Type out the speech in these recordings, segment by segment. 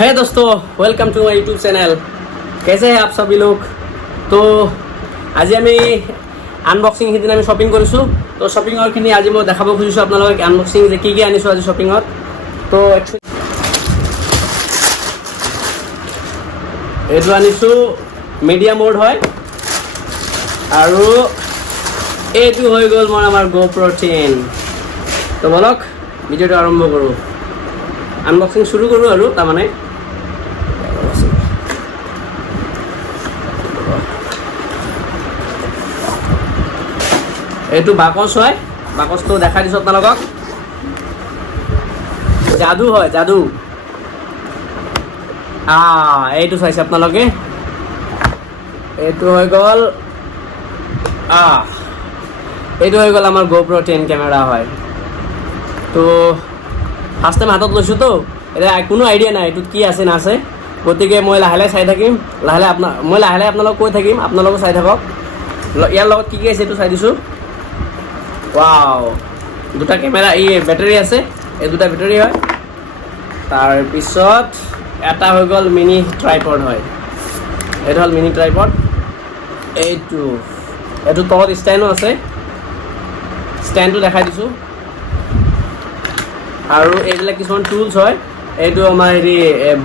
है दोस्तों, welcome to my YouTube channel. कैसे हैं आप सभी लोग? तो আজি আমি আনবক্সিং সিদিনা আমি শ্বপিং কৰিছোঁ। তো শ্বপিঙৰখিনি আজি মই দেখাব খুজিছোঁ আপোনালোকক আনবক্সিং যে কি আনিছোঁ আজি শ্বপিঙত। তো এইটো আনিছোঁ মিডিয়াম মোড হয়, আৰু এইটো হৈ গ'ল মোৰ আমাৰ GoPro 10। তো বলক ভিডিঅ'টো আৰম্ভ কৰোঁ, আনবক্সিং শুৰু কৰোঁ আৰু তাৰমানে এইটো বাকচ হয়, বাকচটো দেখাই দিছোঁ আপোনালোকক। যাদু হয়, যাদু। এইটো চাইছে আপোনালোকে, এইটো হৈ গ'ল এইটো হৈ গ'ল আমাৰ GoPro 10 কেমেৰা হয়। তো ফাৰ্ষ্ট টাইম হাতত লৈছোঁ, তো এতিয়া কোনো আইডিয়া নাই এইটোত কি আছে নাছে, গতিকে মই লাহে লাহে চাই থাকিম, মই লাহে লাহে আপোনালোকক কৈ থাকিম, আপোনালোকে চাই থাকক। ইয়াৰ লগত কি আছে এইটো চাই দিছোঁ। ৱাও, দুটা কেমেৰা, বেটাৰী আছে, এই দুটা বেটাৰী হয়। তাৰপিছত এটা হৈ গ'ল মিনি ট্ৰাইপড হয়, এইটো হ'ল মিনি ট্ৰাইপড। এইটো তলত ষ্টেণ্ডো আছে, ষ্টেণ্ডটো দেখাই দিছোঁ। আৰু এইবিলাক কিছুমান টুলছ হয়, এইটো আমাৰ হেৰি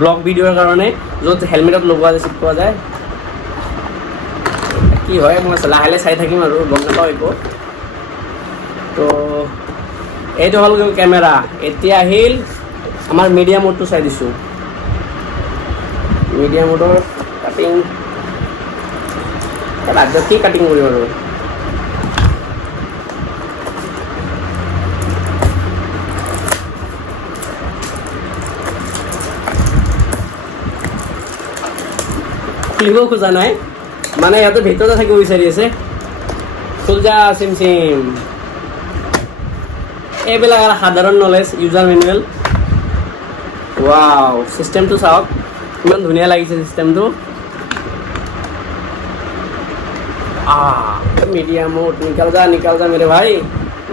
ব্লগ ভিডিঅ'ৰ কাৰণে, য'ত হেলমেটত লগোৱা যায়, চিপকোৱা যায়। কি হয় মই লাহে লাহে চাই থাকিম আৰু গম নাপাওঁ একো। তো এইটো হ'ল কেমেৰা। এতিয়া আহিল আমাৰ মিডিয়াম মোডটো চাই দিছোঁ। মিডিয়াম মোডৰ কাটিং, ৰাজ্যত কি কাটিং কৰিম আৰু। খুলিব খোজা নাই, মানে সিহঁতে ভিতৰতে থাকিব বিচাৰি আছে। খোল যা চিম চিম, এইবিলাক আৰু সাধাৰণ নলেজ, ইউজাৰ মেনুৱেল। ৱাও, চিষ্টেমটো চাওক ইমান ধুনীয়া লাগিছে চিষ্টেমটো। মিডিয়াম মোড, নিকাল যা মেৰে ভাই,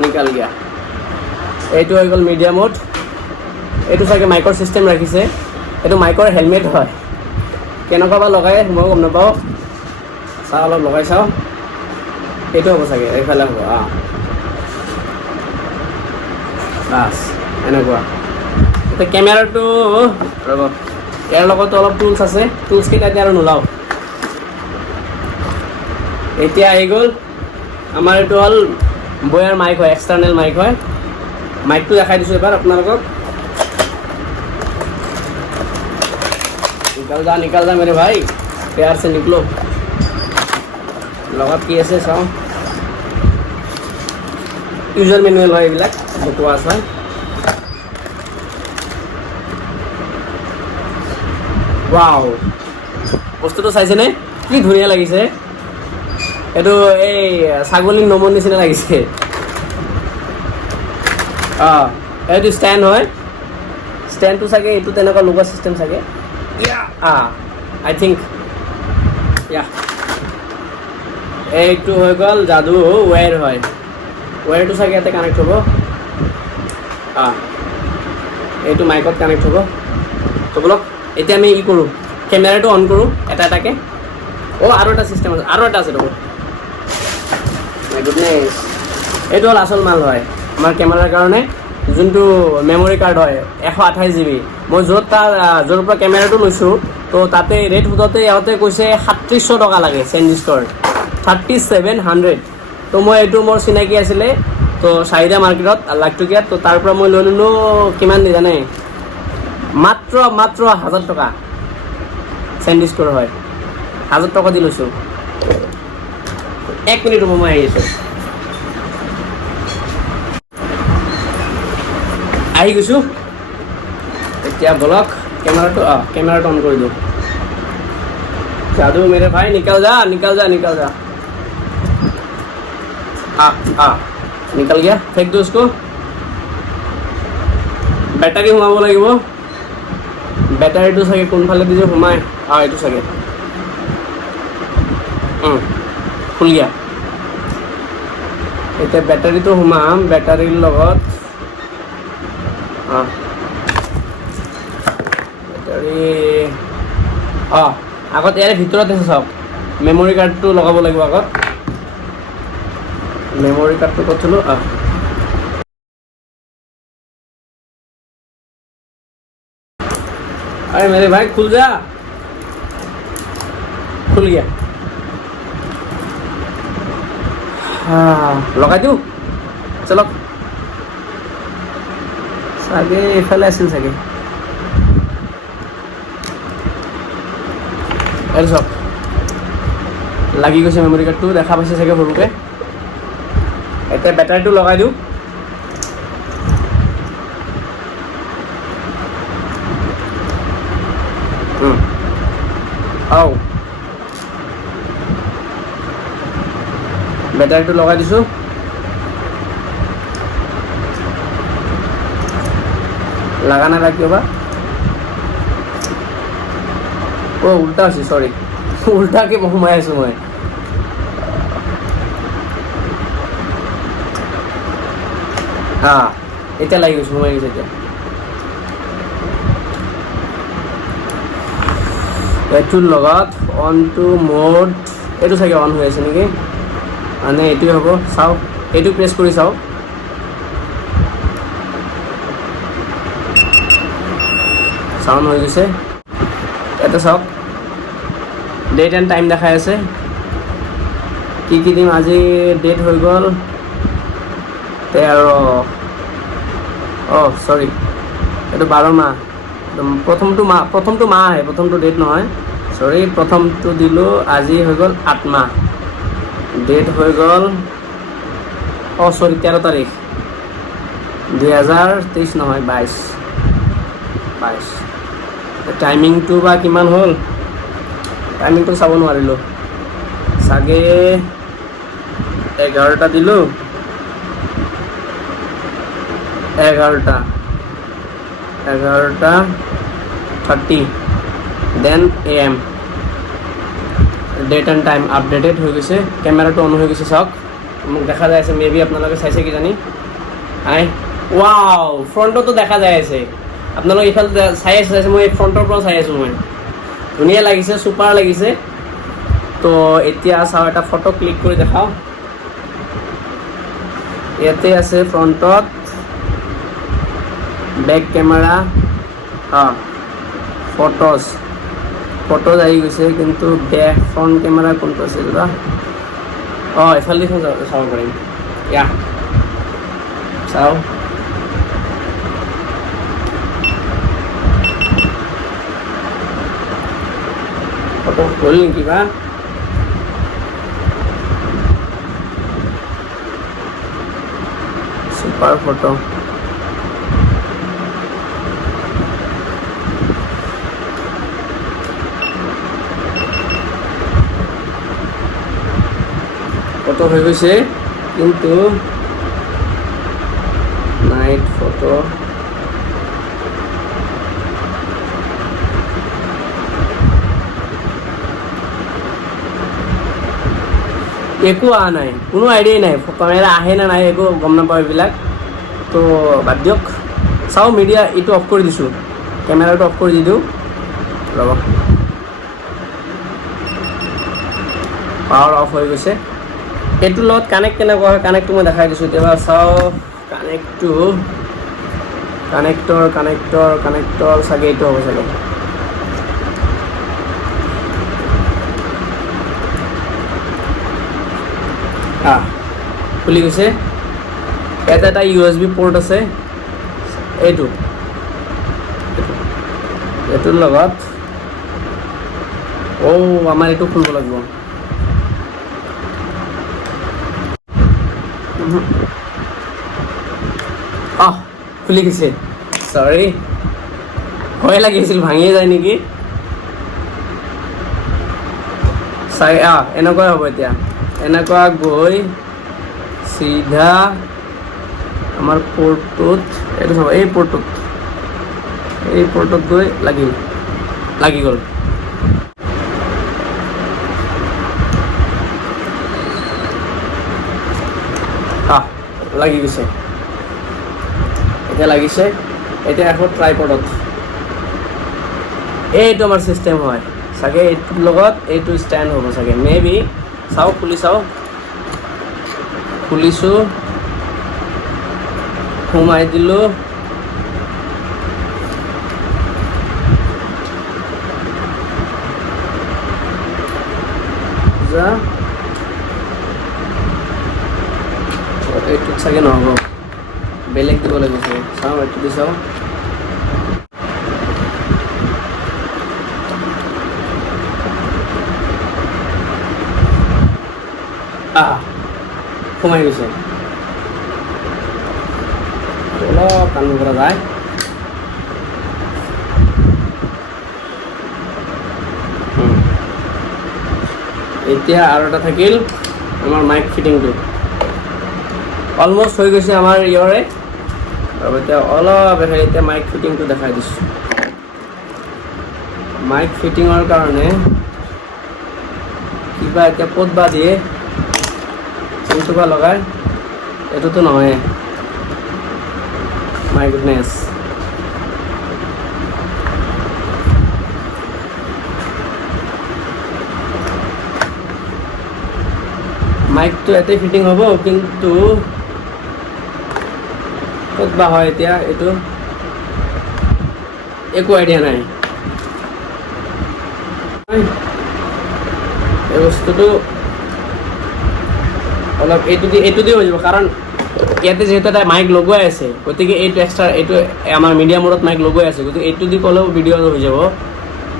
নিকাল গিয়া। এইটো হৈ গ'ল মিডিয়াম মোড। এইটো চাগে মাইকৰ চিষ্টেম ৰাখিছে, এইটো মাইকৰ হেলমেট হয়। কেনেকুৱা বা লগাই মই গম নাপাওঁ, চাওঁ অলপ লগাই চাওঁ। এইটো হ'ব চাগে, এইফালে হ'ব। বাছ এনেকুৱা। এতিয়া কেমেৰাটো ৰ'ব, ইয়াৰ লগতো অলপ টুলছ আছে, টুলছকেইটা এতিয়া আৰু নোলাওঁ। এতিয়া আহি গ'ল আমাৰ, এইটো হ'ল বয়াৰ মাইক হয়, এক্সটাৰ্নেল মাইক হয়। মাইকটো দেখাই দিছোঁ এবাৰ আপোনালোকক। নিকাল যা মেৰে ভাই, প্যাৰ সে নিকলো। লগত কি আছে চাওঁ, ইউজাৰ মেনুৱেল হয়, এইবিলাক বকোৱাছ হয়। ৱাও, বস্তুটো চাইছেনে কি ধুনীয়া লাগিছে। এইটো এই ছাগলীৰ নমৰ নিচিনা লাগিছে। এইটো ষ্টেণ্ড হয়, ষ্টেণ্ডটো চাগে এইটো তেনেকুৱা লগোৱা চিষ্টেম চাগে। আই থিংক এইটো হৈ গ'ল যাদু ৱায়াৰ হয়, ৱায়াৰটো চাগে ইয়াতে কানেক্ট হ'ব। এইটো মাইকত কানেক্ট হ'ব। তো বলক এতিয়া আমি কৰোঁ, কেমেৰাটো অন কৰোঁ এটা এটাকৈ। আৰু এটা চিষ্টেম আছে, আৰু এটা আছে ৰ'ব। মাই গুডনেছ, এইটো হ'ল আচল মাল হয় আমাৰ কেমেৰাৰ কাৰণে, যোনটো মেমৰি কাৰ্ড হয় 128 GB। মই য'ৰ পৰা কেমেৰাটো লৈছোঁ, তো তাতে ৰেট সোধোতে ইহঁতে কৈছে 3700 টকা লাগে চেঞ্জিষ্টৰ, 3700। তো মই এইটো মোৰ চিনাকি আছিলে, তো চাহিদা মাৰ্কেটত লাখটকীয়াত, তো তাৰ পৰা মই লৈ ল'লোঁ। কিমান দি জানে? মাত্ৰ 1000 টকা চেঞ্জিষ্টৰ হয়, 1000 টকা দি লৈছোঁ। 1 মিনিট হ'ব, মই আহি আছোঁ। আহি গৈছোঁ। এতিয়া বলক কেমেৰাটো অন কৰি দিওঁ। যাদু মেৰে ভাই, নিকাল যা। निकल गया, फेंक दो उसको। বেটাৰী সোমাব লাগিব, বেটাৰীটো চাগে কোনফালে দি যে সোমায়। এইটো চাগে খুল গিয়া। এতিয়া বেটাৰীটো সোমাম, বেটাৰীৰ লগত সৰি আগত ইয়াৰে ভিতৰত আছে চাওক মেমৰি কাৰ্ডটো লগাব লাগিব আগত মেমৰি কাৰ্ডটো ক'ত থলো अरे मेरे भाई खुल जा खुल गया हाँ लगा दियो चलो চাগে এইফালে আছিল চাগে এই চাওক লাগি গৈছে মেমৰি কাৰ্ডটো দেখা পাইছে চাগে সৰুকৈ এতিয়া বেটাৰীটো লগাই দিওঁ বেটাৰীটো লগাই দিছোঁ লাগা নাই কিয় বা উল্টা হৈছে চৰি উল্টাকৈ সোমাই আছোঁ মই এতিয়া লাগি গৈছোঁ সোমাই গৈছে এতিয়া এইটোৰ লগত অন টু মোড এইটো চাগে অন হৈ আছে নেকি মানে এইটোৱে হ'ব চাওক এইটো প্ৰেছ কৰি চাওক চাউণ্ড হৈ গৈছে এটা চাওক ডেট এণ্ড টাইম দেখাই আছে কি কি দিম আজি ডেট হৈ গ'ল 13 চৰি এইটো 12 মাহ প্ৰথমটো মাহ আহে প্ৰথমটো ডেট নহয় চৰি প্ৰথমটো দিলোঁ আজি হৈ গ'ল 8 মাহ ডেট হৈ গ'ল চৰি 13 তাৰিখ 2023 নহয় 22 টাইমিংটো বা কিমান হ'ল টাইমিংটো চাব নোৱাৰিলোঁ চাগে 11টা দিলোঁ 11:30 then AM date and time updated হৈ গৈছে কেমেৰাটো অন হৈ গৈছে চাওক মোক দেখা যায় আছে মেবি আপোনালোকে চাইছে কিজানি ৱাও ফ্ৰণ্টতো দেখা যায় আছে আপোনালোকে এইফালে চাই আছে মই ফ্ৰণ্টৰ পৰা চাই আছোঁ মই ধুনীয়া লাগিছে ছুপাৰ লাগিছে তো এতিয়া চাওঁ এটা ফটো ক্লিক কৰি দেখাওঁ ইয়াতে আছে ফ্ৰণ্টত বেক কেমেৰা ফটোজ আহি গৈছে কিন্তু বেক ফ্ৰণ্ট কেমেৰা কোনটো আছিল বা এইফালে চাব পাৰিম চাওঁ ফটো হ'ল নেকি বা ছুপাৰ ফটো ফটো হৈ গৈছে কিন্তু নাইট ফটো একো অহা নাই কোনো আইডিয়াই নাই কেমেৰা আহে নে নাই একো গম নাপাওঁ এইবিলাক তো বাদ দিয়ক চাওঁ মিডিয়া এইটো অফ কৰি দিছোঁ কেমেৰাটো অফ কৰি দি দিওঁ ৰ'ব পাৱাৰ অফ হৈ গৈছে এইটোৰ লগত কানেক্ট কেনেকুৱা হয় কানেক্টটো মই দেখাই দিছোঁ এতিয়া চাওঁ কানেক্টৰ চাগে এইটো হ'ব চাগে খুলি গৈছে ইয়াতে এটা USB পোৰ্ট আছে এইটোৰ লগত আমাৰ এইটো খুলিব লাগিব খুলি গৈছে চৰি ভয় লাগিছিল ভাঙিয়ে যায় নেকি চাই এনেকুৱাই হ'ব এতিয়া এনেকুৱা গৈ চিধা আমাৰ পোৰ্টটোত এইটো চাব এই পোৰ্টটোত গৈ লাগি গ'ল লাগি গৈছে এতিয়া লাগিছে এতিয়া এখন ট্ৰাইপডত এইটো আমাৰ চিষ্টেম হয় চাগে, এইটোৰ লগত এইটো ষ্টেণ্ড হ'ব চাগে, মে বি। চাওঁ, খুলি চাওঁ। খুলিছোঁ, সোমাই দিলোঁ। এইটোত চাগে নহ'ব, বেলেগ দিব লাগিব চাগে। চাওঁ, এইটো দি চাওঁ। সোমাই গৈছে, অলপ কাম কৰা যায়। এতিয়া আৰু এটা থাকিল আমাৰ মাইক ফিটিংটো, অলমষ্ট হৈ গৈছে আমাৰ ইয়াৰে। আৰু এতিয়া অলপ এতিয়া মাইক ফিটিংটো দেখাই দিছোঁ। মাইক ফিটিঙৰ কাৰণে কিবা এতিয়া ক'ত বা দিয়ে, কোনটো বা লগাই, এইটোতো নহয়। মাই গুডনেছ, মাইকটো ইয়াতে ফিটিং হ'ব, কিন্তু ক'ত বা হয় এতিয়া এইটো একো আইডিয়া নাই। এই বস্তুটো অলপ এইটো দি হৈ যাব, কাৰণ ইয়াতে যিহেতু এটা মাইক লগোৱাই আছে, গতিকে এইটো এক্সট্ৰা, এইটো আমাৰ মিডিয়া মোডত মাইক লগোৱাই আছে, গতিকে এইটো দি ক'লেও ভিডিঅ' হৈ যাব।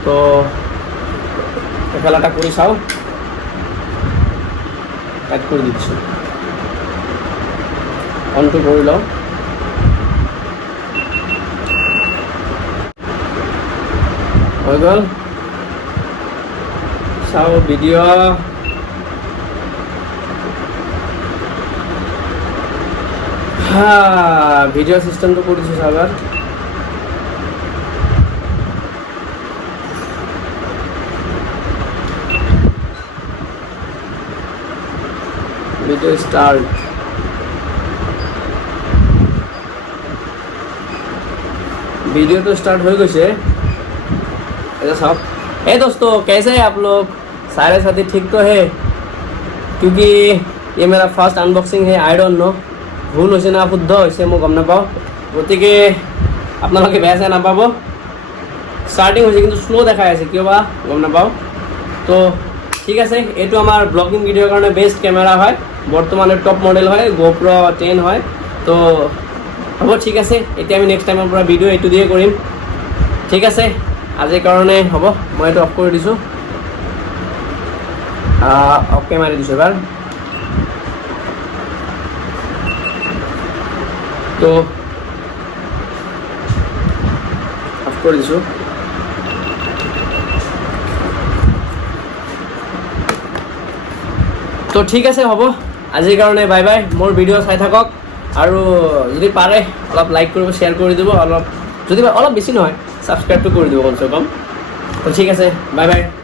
তো এফালে এটা কৰি চাওঁ, কাট কৰি দিছোঁ, অনটো কৰি লওঁ। হৈ গ'ল, চাওঁ ভিডিঅ'। ভিডিঅ' চিষ্টেমটো কৰি দিছোঁ চাবাৰ। Video' start. ভিডিঅ'টো ষ্টাৰ্ট হৈ গৈছে, ऐसा साहब। हे दोस्तों, कैसे हैं आप लोग? सारे साथी ठीक तो है? क्योंकि ये मेरा फर्स्ट अनबॉक्सिंग है, आई डोंट नो, ভুল হৈছে না শুদ্ধ হৈছে মই গম নাপাওঁ, গতিকে আপোনালোকে বেয়া চেয়া নাপাব। ষ্টাৰ্টিং হৈছে কিন্তু শ্ল' দেখাই আছে, কিয় বা গম নাপাওঁ। তো ঠিক আছে, এইটো আমাৰ ব্লগিং ভিডিঅ'ৰ কাৰণে বেষ্ট কেমেৰা হয়, বৰ্তমানে টপ মডেল হয়, GoPro 10 হয়। তো হ'ব, ঠিক আছে, এতিয়া আমি নেক্সট টাইমৰ পৰা ভিডিঅ' এইটো দিয়ে কৰিম। ঠিক আছে, আজিৰ কাৰণে হ'ব, মই এইটো অফ কৰি দিছোঁ, অ'কে মাৰি দিছোঁ এবাৰ। তো অফ কৰি দিছোঁ। তো ঠিক আছে, হ'ব, আজিৰ কাৰণে বাই বাই। মোৰ ভিডিঅ' চাই থাকক, আৰু যদি পাৰে অলপ লাইক কৰিব, শ্বেয়াৰ কৰি দিব, অলপ যদি অলপ বেছি নহয় ছাবস্ক্ৰাইবটো কৰি দিব কমচে কম। তো ঠিক আছে, বাই বাই।